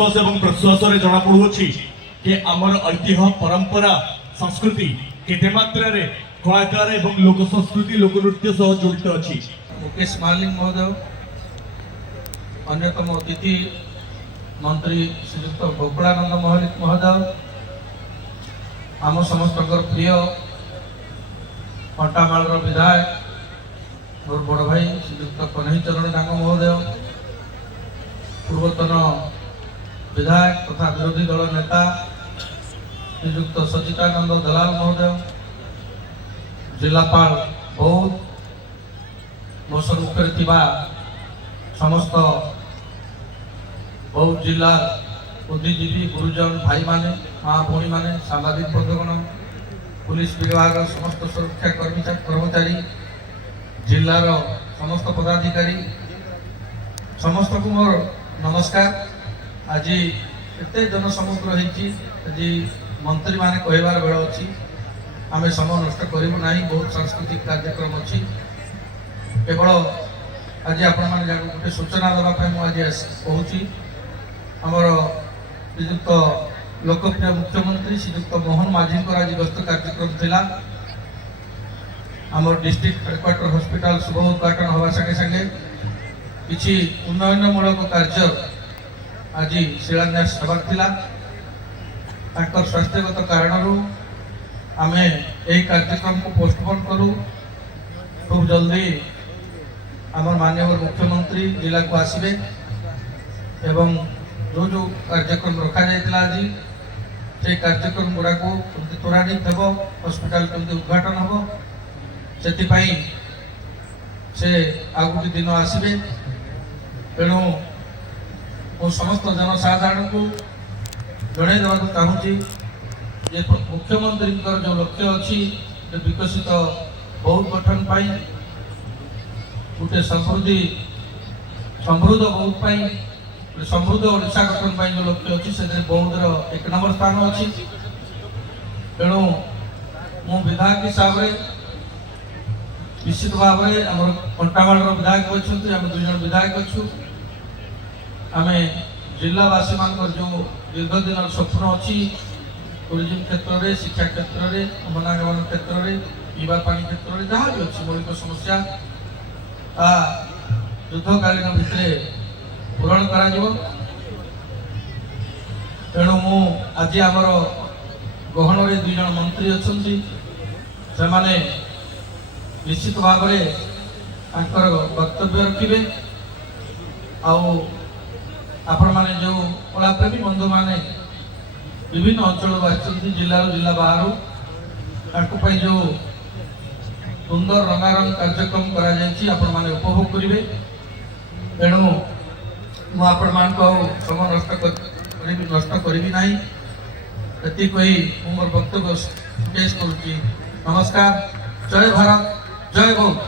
निश्वास एवं प्रश्वास रे जना पड़ुछि कि आमर ऐतिह्य परंपरा संस्कृति केते मात्रा रे कलाकार एवं लोक संस्कृति लोक नृत्य सह जड़ित अछि। मुकेश मालिक महोदय, अन्यतम अतिथि मंत्री श्रीयुक्त गोकुलानंद महलिक महोदय, आम समस्त प्रिय कंटामाल विधायक मोर बड़ भाई श्रीयुक्त कन्हई चरण डांग महोदय, पूर्वतन विधायक तथा विरोधी दल नेता श्रीयुक्त सचितानंद दलाल महोदय, जिलापाल बौद्ध, मो सम्मुखें समस्त बौद्ध जिला बुद्धिजीवी गुरुजन भाई माने माँ भौणी माने सांबादिक बंधुगण, पुलिस विभाग समस्त सुरक्षा कर्मचारी, जिलार समस्त पदाधिकारी समस्त को मोर नमस्कार। आज एते जनसमुद्र आज मंत्री माने कहबार बेल अच्छी आम समय नष्ट करूँ ना, बहुत सांस्कृतिक कार्यक्रम अच्छी। केवल आज आपण गोटे सूचना देवाई मुझे कहूँ आमर श्रीयुक्त लोकप्रिय मुख्यमंत्री श्रीयुक्त मोहन माझी आज गस्त कार्यक्रम थिला। आमर डिस्ट्रिक्ट हेडक्वार्टर हॉस्पिटल शुभ उद्घाटन हवा संगे संगे किछि उन्नयनमूलक कार्य आज शिलान्यास हेबार थिला। तांकर स्वास्थ्यगत कारणरू आमे एही कार्यक्रम को पोस्टपोन करूँ। खूब जल्दी आमर माननीय मुख्यमंत्री जिला को आसबे एवं जो जो कार्यक्रम रखा जाइतिला आज से कार्यक्रम गुड़ा को त्वरान्वित हेब, हॉस्पिटल केमती उद्घाटन हम से आगुटी दिन आसबे। तेणु मो समस्त जनसाधारण को जड़े देवाक चाहूँगी जे मुख्यमंत्री जो लक्ष्य अच्छी विकसित बौद्ध गठन पाई गोटे समृद्ध बौद्ध समृद्ध ओडिशा गठन पाई जो लक्ष्य अच्छी से बौद्धर 1 नंबर स्थान अच्छी। तेणु मु विधायक हिसाब से निश्चित भाव में आम कंटामाल विधायक अच्छा आम 2 जन विधायक अच्छु। आम जिलावासी मान जो दीर्घ दिन स्वप्न अच्छी टूरिज्म क्षेत्र में, शिक्षा क्षेत्र में, गमनागमन क्षेत्र में, पीवा पानी क्षेत्र में जहाँ भी अच्छी मौलिक समस्या युद्धकालीन भितर पूरण करा। तेणु मु आज आमर गहन 2 जन मंत्री अच्छा से निश्चित भाव में वक्तव्य रखिए। आपण माने जो कलाप्रेमी बंधु माने विभिन्न अंचल आसछन्ति जिला बाहर जो सुंदर रंगारंग कार्यक्रम करा जायछि आपण माने उपभोग करिवे। तेणु मु आपण मान को समय नष्ट करी नहीं एति कही मोर वक्तव्य पेश करुछि। नमस्कार। जय भारत, जय बौद्ध।